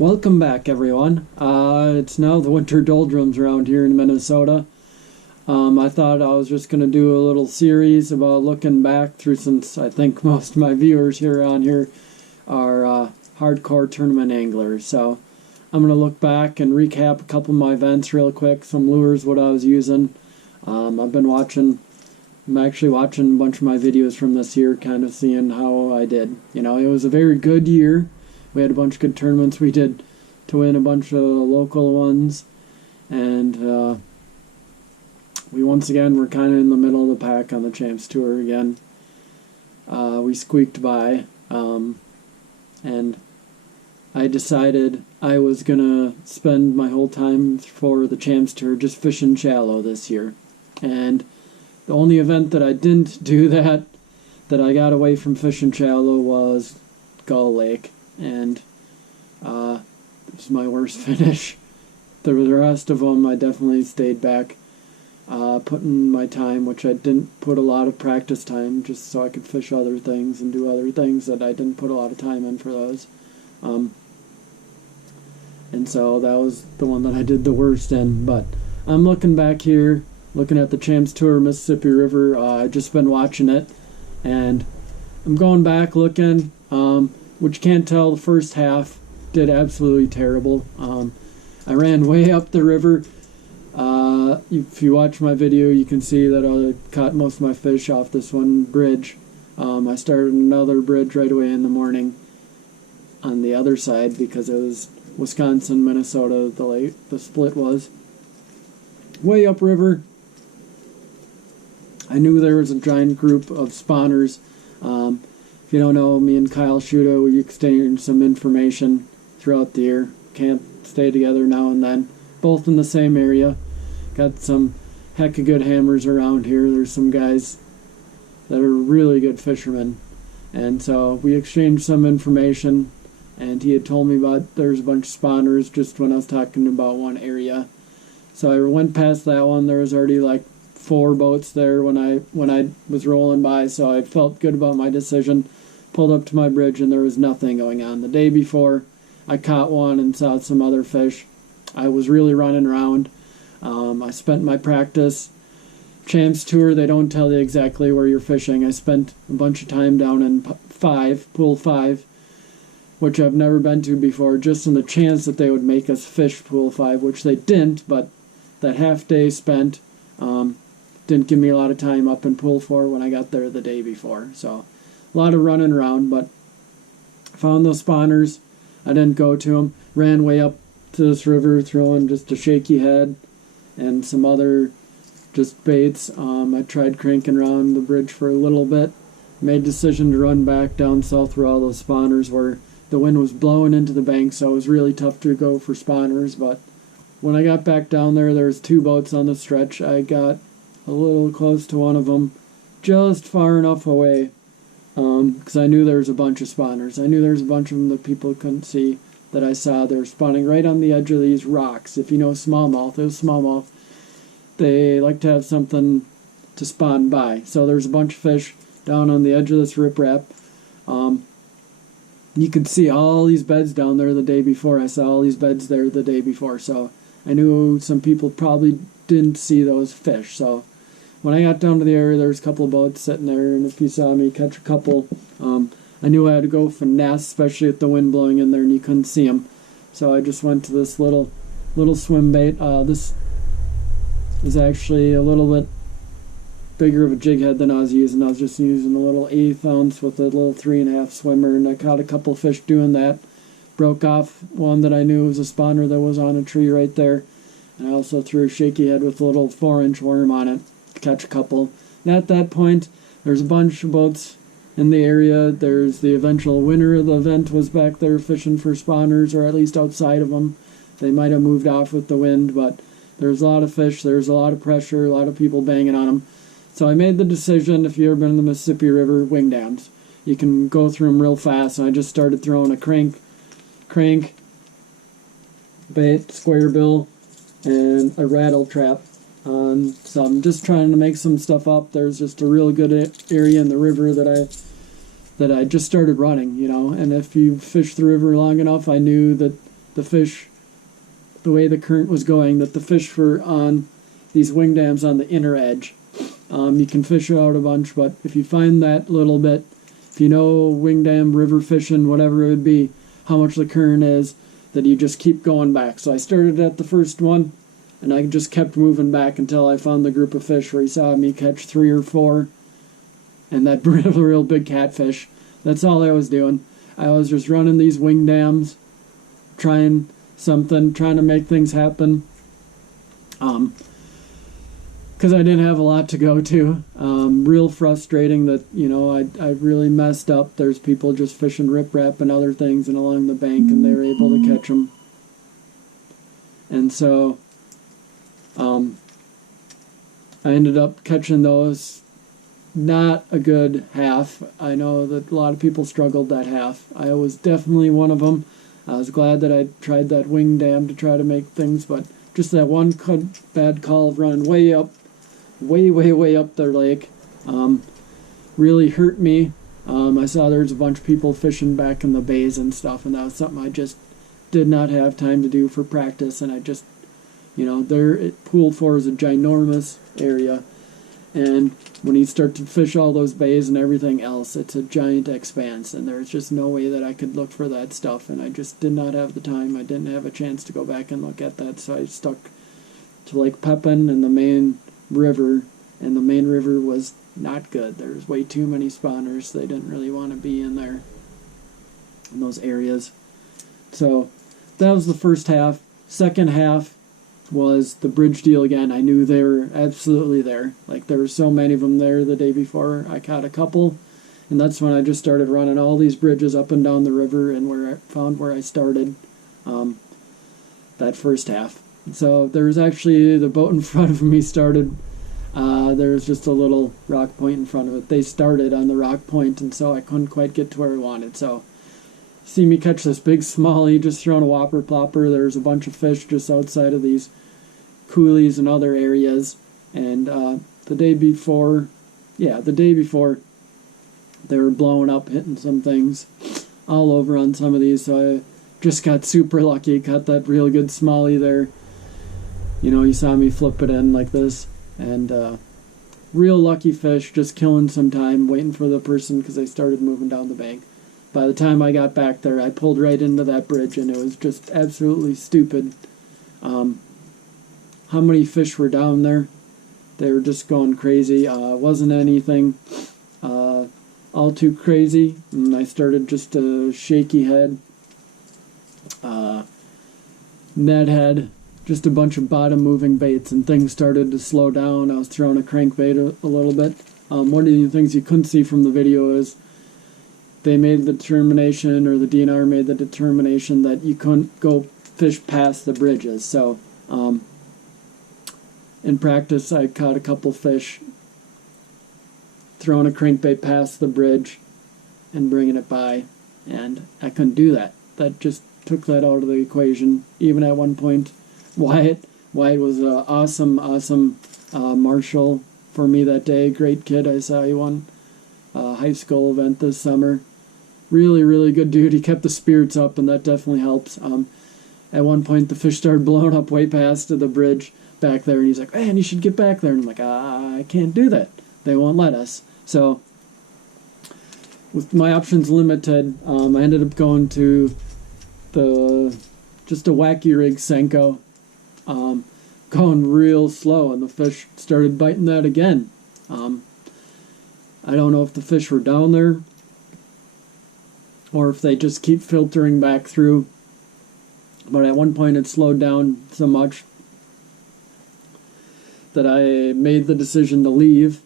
Welcome back, everyone. It's now the winter doldrums around here in Minnesota. I thought I was just going to do a little series about looking back through, since I think most of my viewers here on here are hardcore tournament anglers. So I'm going to look back and recap a couple of my events real quick, some lures, what I was using. I'm actually watching a bunch of my videos from this year, kind of seeing how I did. You know, it was a very good year. We had a bunch of good tournaments. We did to win a bunch of local ones, and we once again were kind of in the middle of the pack on the Champs Tour again. We squeaked by, and I decided I was gonna spend my whole time for the Champs Tour just fishing shallow this year. And the only event that I didn't do that I got away from fishing shallow was Gull Lake, and it was my worst finish. The rest of them I definitely stayed back, putting my time, which I didn't put a lot of practice time, just so I could fish other things and do other things that I didn't put a lot of time in for those. And so that was the one that I did the worst in. But I'm looking back here, looking at the Champs Tour Mississippi River. I've just been watching it, and I'm going back looking, which you can't tell, the first half did absolutely terrible. I ran way up the river. If you watch my video, you can see that I caught most of my fish off this one bridge. I started another bridge right away in the morning on the other side, because it was Wisconsin, Minnesota, the split was. Way upriver, I knew there was a giant group of spawners. If you don't know, me and Kyle Shuda, we exchanged some information throughout the year. Can't stay together now and then. Both in the same area. Got some heck of good hammers around here. There's some guys that are really good fishermen. And so we exchanged some information, and he had told me about there's a bunch of spawners just when I was talking about one area. So I went past that one. There was already like 4 boats there when I was rolling by, so I felt good about my decision. Pulled up to my bridge, and there was nothing going on. The day before, I caught one and saw some other fish. I was really running around. I spent my practice. Champs Tour, they don't tell you exactly where you're fishing. I spent a bunch of time down in Pool 5, which I've never been to before, just in the chance that they would make us fish Pool 5, which they didn't, but that half day spent didn't give me a lot of time up in Pool 4 when I got there the day before. So a lot of running around, but found those spawners. I didn't go to them. Ran way up to this river, throwing just a shaky head and some other just baits. I tried cranking around the bridge for a little bit. Made a decision to run back down south where all those spawners were. The wind was blowing into the bank, so it was really tough to go for spawners. But when I got back down there was 2 boats on the stretch. I got a little close to one of them, just far enough away, because I knew there was a bunch of spawners. I knew there was a bunch of them that people couldn't see that I saw. They were spawning right on the edge of these rocks. If you know smallmouth, it was smallmouth. They like to have something to spawn by. So there's a bunch of fish down on the edge of this riprap. You could see all these beds down there the day before. I saw all these beds there the day before. So I knew some people probably didn't see those fish. So when I got down to the area, there was a couple of boats sitting there, and if you saw me catch a couple, I knew I had to go finesse, especially with the wind blowing in there and you couldn't see them. So I just went to this little swim bait. This is actually a little bit bigger of a jig head than I was using. I was just using a little 1/8 ounce with a little 3.5 swimmer, and I caught a couple fish doing that. Broke off one that I knew was a spawner that was on a tree right there. And I also threw a shaky head with a little 4-inch worm on it to catch a couple. And at that point, there's a bunch of boats in the area. There's the eventual winner of the event was back there fishing for spawners, or at least outside of them. They might have moved off with the wind, but there's a lot of fish. There's a lot of pressure, a lot of people banging on them. So I made the decision, if you've ever been in the Mississippi River, wing dams. You can go through them real fast, and I just started throwing a crank bait, square bill, and a rattle trap on some. Just trying to make some stuff up. There's just a real good area in the river that I just started running, you know. And if you fish the river long enough, I knew that the fish, the way the current was going, that the fish were on these wing dams on the inner edge. You can fish out a bunch, but if you find that little bit, if you know wing dam, river fishing, whatever it would be, how much the current is, that you just keep going back. So I started at the first one, and I just kept moving back until I found the group of fish where he saw me catch 3 or 4, and that real big catfish. That's all I was doing. I was just running these wing dams, trying to make things happen. Because I didn't have a lot to go to. Real frustrating that, I really messed up. There's people just fishing riprap and other things and along the bank, and they were able to catch them. And so I ended up catching those. Not a good half. I know that a lot of people struggled that half. I was definitely one of them. I was glad that I tried that wing dam to try to make things, but just that one bad call of running way up their lake really hurt me. I saw there was a bunch of people fishing back in the bays and stuff, and that was something I just did not have time to do for practice, and I just, Pool 4 is a ginormous area, and when you start to fish all those bays and everything else, it's a giant expanse, and there's just no way that I could look for that stuff, and I just did not have the time. I didn't have a chance to go back and look at that, so I stuck to Lake Pepin and the main river, and the main river was not good. There was way too many spawners. They didn't really want to be in there, in those areas. So that was the first half. Second half was the bridge deal again. I knew they were absolutely there. Like, there were so many of them there the day before. I caught a couple, and that's when I just started running all these bridges up and down the river, and where I started that first half. So there was actually, the boat in front of me started, there was just a little rock point in front of it. They started on the rock point, and so I couldn't quite get to where I wanted. So see me catch this big smallie, just throwing a whopper plopper. There's a bunch of fish just outside of these coulees and other areas, and the day before they were blowing up, hitting some things all over on some of these, so I just got super lucky, caught that real good smallie there. You saw me flip it in like this, and real lucky fish, just killing some time, waiting for the person because they started moving down the bank. By the time I got back there, I pulled right into that bridge, and it was just absolutely stupid how many fish were down there. They were just going crazy. Wasn't anything all too crazy, and I started just a shaky head, net head, just a bunch of bottom moving baits, and things started to slow down. I was throwing a crankbait a little bit. One of the things you couldn't see from the video is they made the determination, or the DNR made the determination, that you couldn't go fish past the bridges. So in practice, I caught a couple fish throwing a crankbait past the bridge and bringing it by, and I couldn't do that. That just took that out of the equation. Even at one point, Wyatt was an awesome marshal for me that day. Great kid. I saw he won a high school event this summer. Really, really good dude. He kept the spirits up, and that definitely helps. At one point, the fish started blowing up way past the bridge back there, and he's like, "Man, you should get back there." And I'm like, I can't do that. They won't let us. So with my options limited, I ended up going to just a wacky rig Senko, going real slow, and the fish started biting that again. I don't know if the fish were down there or if they just keep filtering back through, but at one point it slowed down so much that I made the decision to leave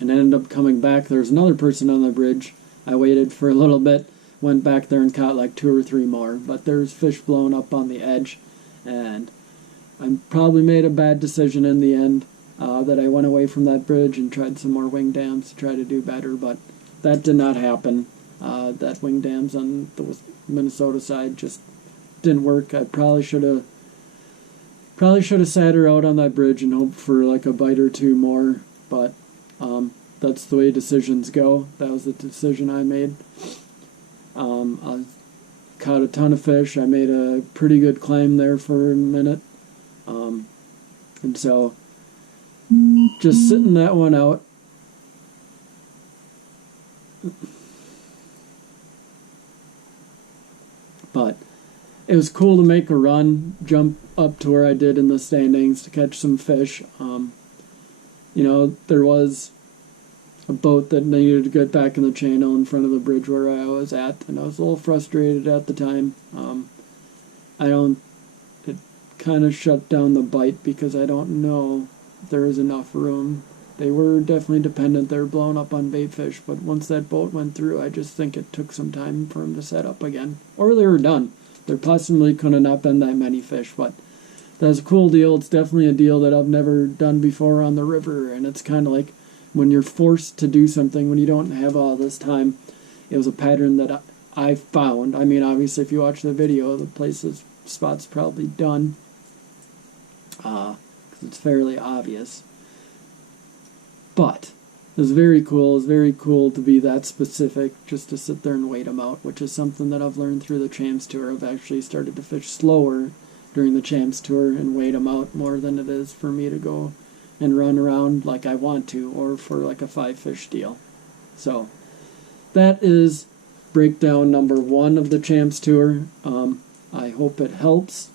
and ended up coming back. There was another person on the bridge. I waited for a little bit, went back there and caught like 2 or 3 more, but there's fish blowing up on the edge, and I probably made a bad decision in the end, that I went away from that bridge and tried some more wing dams to try to do better, but that did not happen. That wing dams on the Minnesota side just didn't work. I probably should have sat her out on that bridge and hoped for like a bite or 2 more, but that's the way decisions go. That was the decision I made. caught a ton of fish. I made a pretty good climb there for a minute. And so, just sitting that one out. But it was cool to make a run, jump up to where I did in the standings to catch some fish. There was a boat that needed to get back in the channel in front of the bridge where I was at, and I was a little frustrated at the time. It kind of shut down the bite because I don't know if there was enough room. They were definitely dependent. They were blown up on bait fish, but once that boat went through, I just think it took some time for them to set up again. Or they were done. There possibly could have not been that many fish, but that was a cool deal. It's definitely a deal that I've never done before on the river, and it's kind of like when you're forced to do something, when you don't have all this time. It was a pattern that I found. I mean, obviously, if you watch the video, the spot's probably done, because it's fairly obvious. But it was very cool. It was very cool to be that specific, just to sit there and wait them out, which is something that I've learned through the Champs Tour. I've actually started to fish slower during the Champs Tour and wait them out more than it is for me to go and run around like I want to, or for like a 5-fish deal. So that is breakdown number 1 of the Champs Tour. I hope it helps.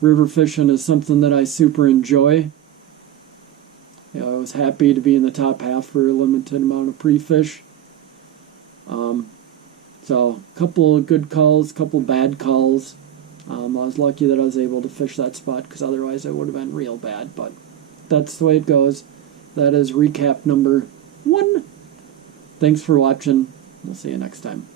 River fishing is something that I super enjoy. I was happy to be in the top half for a limited amount of pre-fish. So a couple of good calls, a couple bad calls. I was lucky that I was able to fish that spot, because otherwise it would have been real bad. But that's the way it goes. That is recap number 1. Thanks for watching. We'll see you next time.